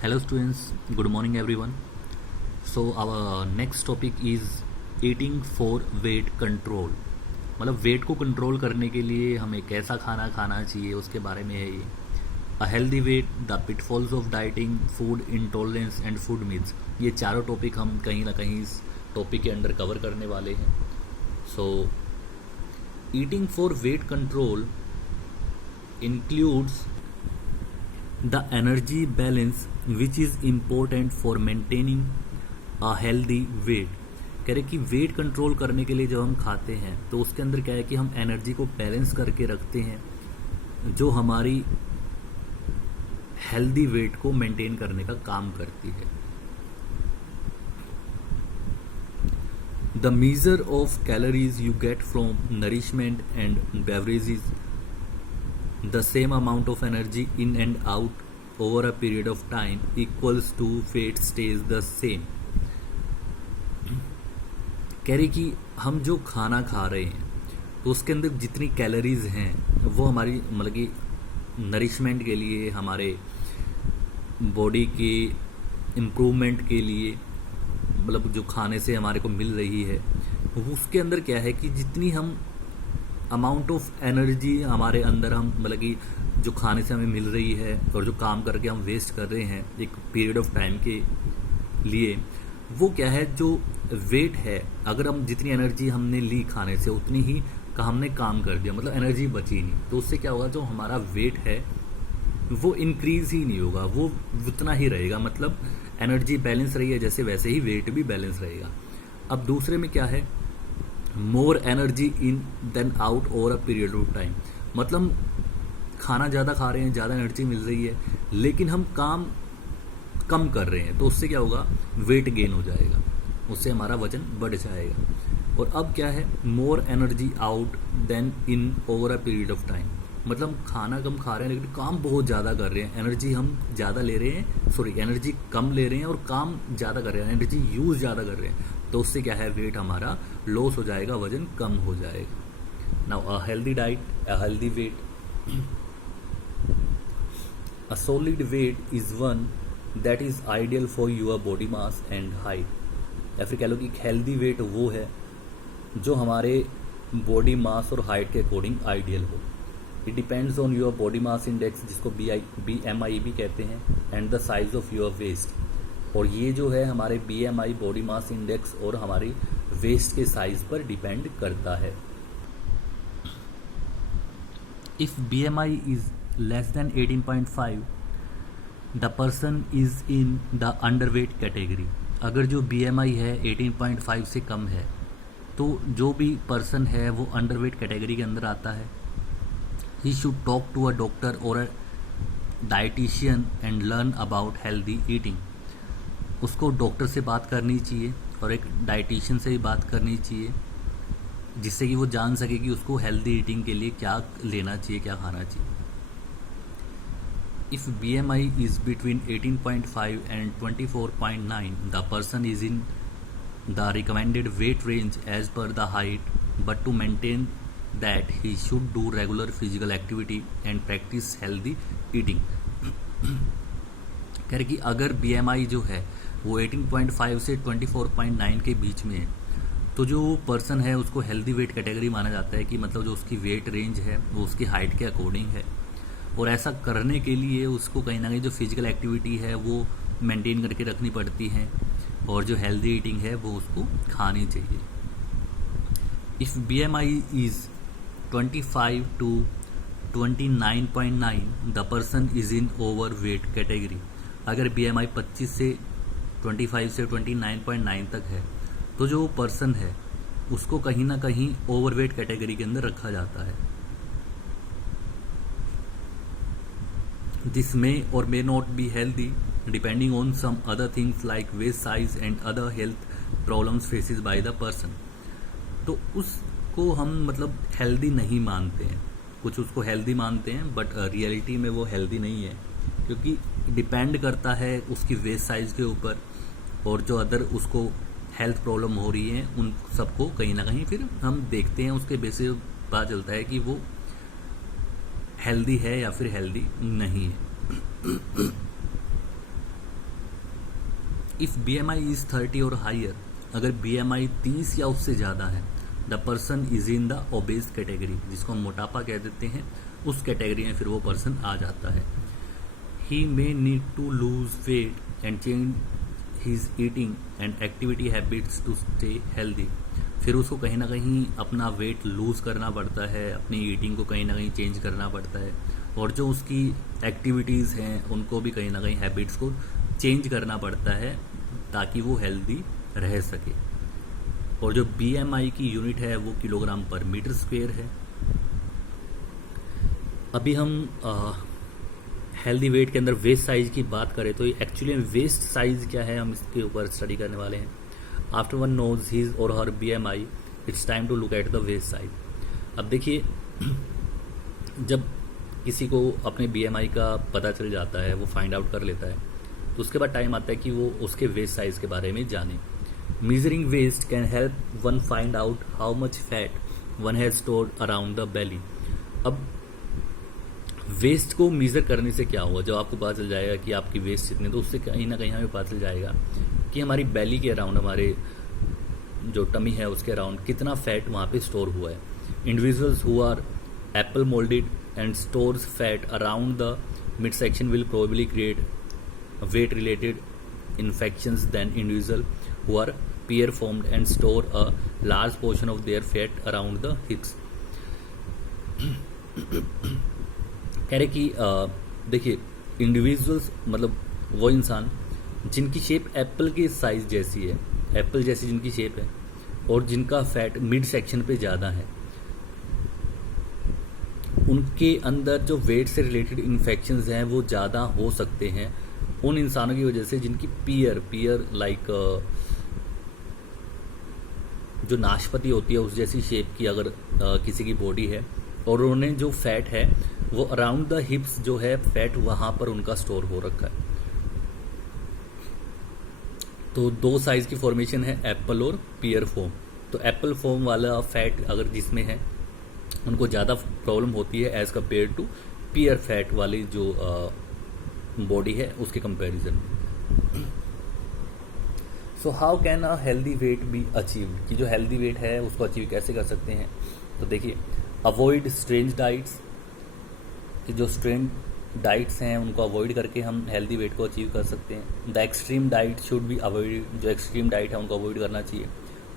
Hello students, good morning everyone. So our next topic is eating for weight control. मतलब wait को control करने के लिए हमें कैसा खाना खाना चाहिए उसके बारे में है ये. अ healthy wait, the pitfalls of dieting, food intolerance and food myths. ये चारों टॉपिक हम कहीं ना कहीं इस टॉपिक के अंडर कवर करने वाले हैं. So eating for weight control includes the energy balance which is important for maintaining a healthy weight. कह रहे कि वेट कंट्रोल करने के लिए जब हम खाते हैं तो उसके अंदर क्या है कि हम एनर्जी को बैलेंस करके रखते हैं जो हमारी हेल्दी वेट को मेंटेन करने का काम करती है. The measure of calories you get from nourishment and beverages, the same amount of energy in and out over a period of time equals to weight stays the same. कह रही कि हम जो खाना खा रहे हैं तो उसके अंदर जितनी कैलोरीज हैं वो हमारी मतलब कि नरिशमेंट के लिए, हमारे बॉडी के इम्प्रूवमेंट के लिए, मतलब जो खाने से हमारे को मिल रही है उसके अंदर क्या है कि जितनी हम अमाउंट ऑफ एनर्जी हमारे अंदर हम मतलब कि जो खाने से हमें मिल रही है और जो काम करके हम वेस्ट कर रहे हैं एक पीरियड ऑफ टाइम के लिए, वो क्या है जो वेट है. अगर हम जितनी एनर्जी हमने ली खाने से उतनी ही का हमने काम कर दिया, मतलब एनर्जी बची नहीं, तो उससे क्या होगा जो हमारा वेट है वो इंक्रीज ही नहीं होगा, वो उतना ही रहेगा. मतलब एनर्जी बैलेंस रही है जैसे वैसे ही वेट भी बैलेंस रहेगा. अब दूसरे में क्या है, more energy in than out over a period of time. मतलब खाना ज़्यादा खा रहे हैं, ज़्यादा एनर्जी मिल रही है, लेकिन हम काम कम कर रहे हैं तो उससे क्या होगा, वेट गेन हो जाएगा, उससे हमारा वजन बढ़ जाएगा. और अब क्या है, more energy out than in over a period of time. मतलब खाना कम खा रहे हैं लेकिन काम बहुत ज़्यादा कर रहे हैं, एनर्जी हम ज़्यादा ले रहे हैं, एनर्जी कम ले रहे हैं और काम ज़्यादा कर रहे हैं, एनर्जी यूज़ ज़्यादा कर रहे हैं, तो उससे क्या है वेट हमारा लॉस हो जाएगा, वजन कम हो जाएगा. Now a healthy diet, a healthy weight. A solid weight is one that is ideal for your body mass and height. या फिर कह लो कि एक हेल्दी वेट वो है जो हमारे बॉडी मास और हाइट के अकॉर्डिंग आइडियल हो. It depends on your body mass index, जिसको BMI भी कहते हैं, and the size of your waist. और ये जो है हमारे BMI बॉडी मास इंडेक्स और हमारी वेस्ट के साइज पर डिपेंड करता है. If BMI is less than 18.5 the person is in the underweight category. अगर जो BMI है 18.5 से कम है तो जो भी पर्सन है वो अंडरवेट कैटेगरी के अंदर आता है. He should talk to a doctor or a dietitian and learn about healthy eating. उसको डॉक्टर से बात करनी चाहिए और एक डाइटिशियन से भी बात करनी चाहिए, जिससे कि वो जान सके कि उसको हेल्दी ईटिंग के लिए क्या लेना चाहिए, क्या खाना चाहिए. If BMI is between 18.5 and 24.9 the person is in the recommended weight range as per the height, but to maintain that he should do regular physical activity and practise healthy eating. कह रहे कि अगर BMI जो है वो 18.5 से 24.9 के बीच में है तो जो पर्सन है उसको हेल्दी वेट कैटेगरी माना जाता है, कि मतलब जो उसकी वेट रेंज है वो उसकी हाइट के अकॉर्डिंग है. और ऐसा करने के लिए उसको कहीं ना कहीं जो फिजिकल एक्टिविटी है वो मेंटेन करके रखनी पड़ती है और जो हेल्दी ईटिंग है वो उसको खानी चाहिए. If BMI is 25 to 29.9 the person is in over weight category. अगर BMI 25 से 25 से 29.9 तक है तो जो पर्सन है उसको कहीं ना कहीं ओवरवेट कैटेगरी के अंदर रखा जाता है. This may or may not be healthy depending on some other things like waist size and other health problems faces by the person. तो उसको हम मतलब हेल्दी नहीं मानते हैं, कुछ उसको हेल्दी मानते हैं बट रियलिटी में वो हेल्दी नहीं है, क्योंकि डिपेंड करता है उसकी वेस्ट साइज के ऊपर, और जो अदर उसको हेल्थ प्रॉब्लम हो रही है उन सबको कहीं ना कहीं फिर हम देखते हैं, उसके बेसिस पता चलता है कि वो हेल्दी है या फिर हेल्दी नहीं है. इफ़ BMI इज़ 30 और हायर, अगर BMI 30 या उससे ज़्यादा है, the person is in the obese category, जिसको हम मोटापा कह देते हैं, उस कैटेगरी में फिर वो पर्सन आ जाता है। He may need to lose weight and change his eating and activity habits to stay healthy. फिर उसको कहीं ना कहीं अपना वेट लूज़ करना पड़ता है, अपनी ईटिंग को कहीं ना कहीं चेंज करना पड़ता है, और जो उसकी एक्टिविटीज़ हैं उनको भी कहीं ना कहीं हैबिट्स को चेंज करना पड़ता है ताकि वो हेल्दी रह सके। और जो BMI की यूनिट है वो किलोग्राम पर मीटर स्क्वायर है। अभी हम हेल्दी वेट के अंदर वेस्ट साइज की बात करें तो एक्चुअली वेस्ट साइज क्या है, हम इसके ऊपर स्टडी करने वाले हैं। After one knows his or her BMI, it's time to look at the waist size. अब देखिए, जब किसी को अपने BMI का पता चल जाता है, वो फाइंड आउट कर लेता है, तो उसके बाद टाइम आता है कि वो उसके वेस्ट साइज के बारे में जाने। Measuring waist can help one find out how much fat one has stored around the belly. अब वेस्ट को मीज़र करने से क्या हुआ, जब आपको पता चल जाएगा कि आपकी वेस्ट कितनी, तो उससे कहीं ना कहीं हमें पता चल जाएगा कि हमारी बेली के अराउंड, हमारे जो टमी है उसके अराउंड कितना फैट वहाँ पे स्टोर हुआ है। Individuals who are apple moulded and stores fat around the mid section will probably create weight related infections than individual who are pear formed and store a large portion of their fat around the hips। कह रहे कि देखिए, individuals मतलब वो इंसान जिनकी shape Apple के size जैसी है, एप्पल जैसी जिनकी शेप है, और जिनका फैट मिड सेक्शन पे ज़्यादा है, उनके अंदर जो वेट से रिलेटेड इन्फेक्शंस हैं वो ज़्यादा हो सकते हैं उन इंसानों की वजह से जिनकी पियर लाइक जो नाशपाती होती है उस जैसी शेप की अगर किसी की बॉडी है, और उन्होंने जो फैट है वो अराउंड द हिप्स जो है फैट वहाँ पर उनका स्टोर हो रखा है। तो दो साइज की फॉर्मेशन है, एप्पल और पियर फॉर्म। तो एप्पल फॉर्म वाला फैट अगर जिसमें है उनको ज़्यादा प्रॉब्लम होती है as compare to pear fat वाली जो बॉडी है उसके कंपैरिजन में। So how can a healthy weight be achieved, कि जो हेल्दी वेट है उसको अचीव कैसे कर सकते हैं। तो देखिए, अवॉइड स्ट्रेंज डाइट्स, कि जो स्ट्रेंज डाइट्स हैं उनको अवॉइड करके हम हेल्दी वेट को अचीव कर सकते हैं। The extreme diet should be avoid, जो एक्सट्रीम डाइट है उनको अवॉइड करना चाहिए।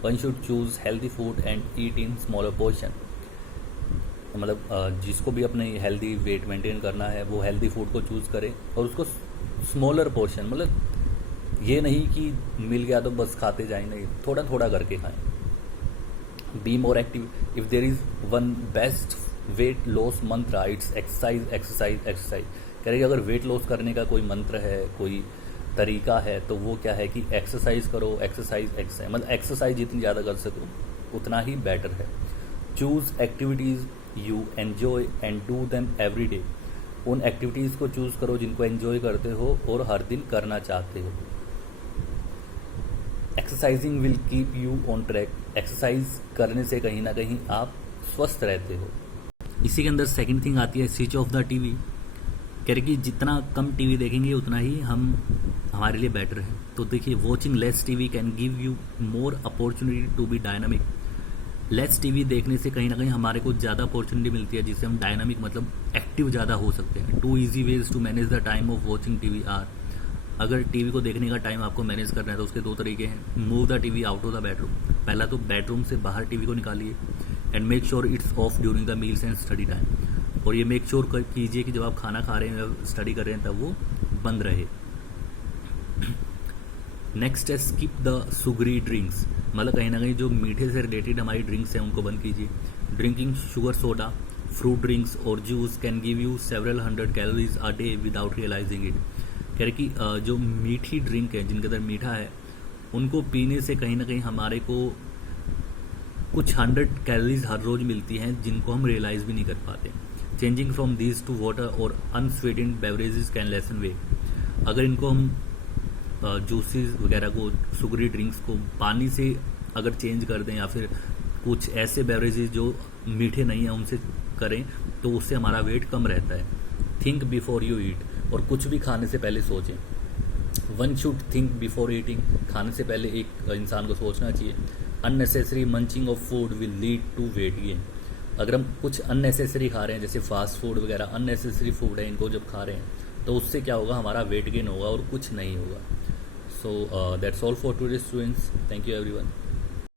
One should choose healthy food and eat in smaller portion, मतलब जिसको भी अपने हेल्दी वेट मेंटेन करना है वो हेल्दी फूड को चूज़ करे और उसको स्मॉलर पोर्शन, मतलब ये नहीं कि मिल गया तो बस खाते जाए, नहीं, थोड़ा थोड़ा करके खाएं। Be more active, if there is one best weight loss मंत्र, इट्स एक्सरसाइज एक्सरसाइज एक्सरसाइज। कह रहे कि अगर वेट लॉस करने का कोई मंत्र है, कोई तरीका है, तो वो क्या है कि एक्सरसाइज करो, एक्सरसाइज एक्सरसाइज, मतलब एक्सरसाइज जितनी ज़्यादा कर सको उतना ही बेटर है। Choose activities you enjoy and do them every day, उन एक्टिविटीज़ को चूज़ करो जिनको एन्जॉय करते हो और हर दिन करना चाहते हो। Exercising will keep you on track, exercise करने से कहीं ना कहीं आप स्वस्थ रहते हो। इसी के अंदर सेकंड थिंग आती है स्विच ऑफ द टीवी। कह रहे कि जितना कम टीवी देखेंगे उतना ही हमारे लिए बेटर है। तो देखिए, watching less TV can give you more opportunity to be dynamic. Less TV देखने से कहीं ना कहीं हमारे को ज़्यादा अपॉर्चुनिटी मिलती है जिससे हम डायनामिक मतलब एक्टिव ज़्यादा हो सकते हैं। Two easy ways to manage the time of watching TV are, अगर टीवी को देखने का टाइम आपको मैनेज करना है तो उसके दो तरीके हैं। Move the TV out of the bedroom, पहला तो बेडरूम से बाहर टीवी को निकालिए, and make sure it's of during the meals and study time, और ये मेक श्योर कीजिए कि जब आप खाना खा रहे हैं, स्टडी कर रहे हैं, तब वो बंद रहे। नेक्स्ट है स्किप द सुगरी ड्रिंक्स, मतलब कहीं ना कहीं जो मीठे से रिलेटेड हमारी ड्रिंक्स हैं उनको बंद कीजिए। Drinking sugar soda, fruit drinks और juice can give you several 100 calories a day without realizing it. कह रहे कि जो मीठी ड्रिंक है, जिनके अंदर मीठा है, उनको पीने से कहीं ना कहीं हमारे को कुछ 100 कैलोरीज हर रोज मिलती हैं जिनको हम रियलाइज भी नहीं कर पाते। Changing from these to water और unsweetened beverages can lessen weight, अगर इनको हम जूसेस वगैरह को, सुगरी ड्रिंक्स को पानी से अगर चेंज कर दें या फिर कुछ ऐसे बेवरेजेस जो मीठे नहीं हैं उनसे करें तो उससे हमारा वेट कम रहता है। थिंक बिफोर यू ईट, और कुछ भी खाने से पहले सोचें। One should think before eating, खाने से पहले एक इंसान को सोचना चाहिए। Unnecessary munching of food will lead to weight gain. अगर हम कुछ अननेसेसरी खा रहे हैं, जैसे फास्ट फूड वगैरह अननेसेसरी फूड है, इनको जब खा रहे हैं तो उससे क्या होगा, हमारा वेट गेन होगा और कुछ नहीं होगा। So that's all for today students, thank you everyone.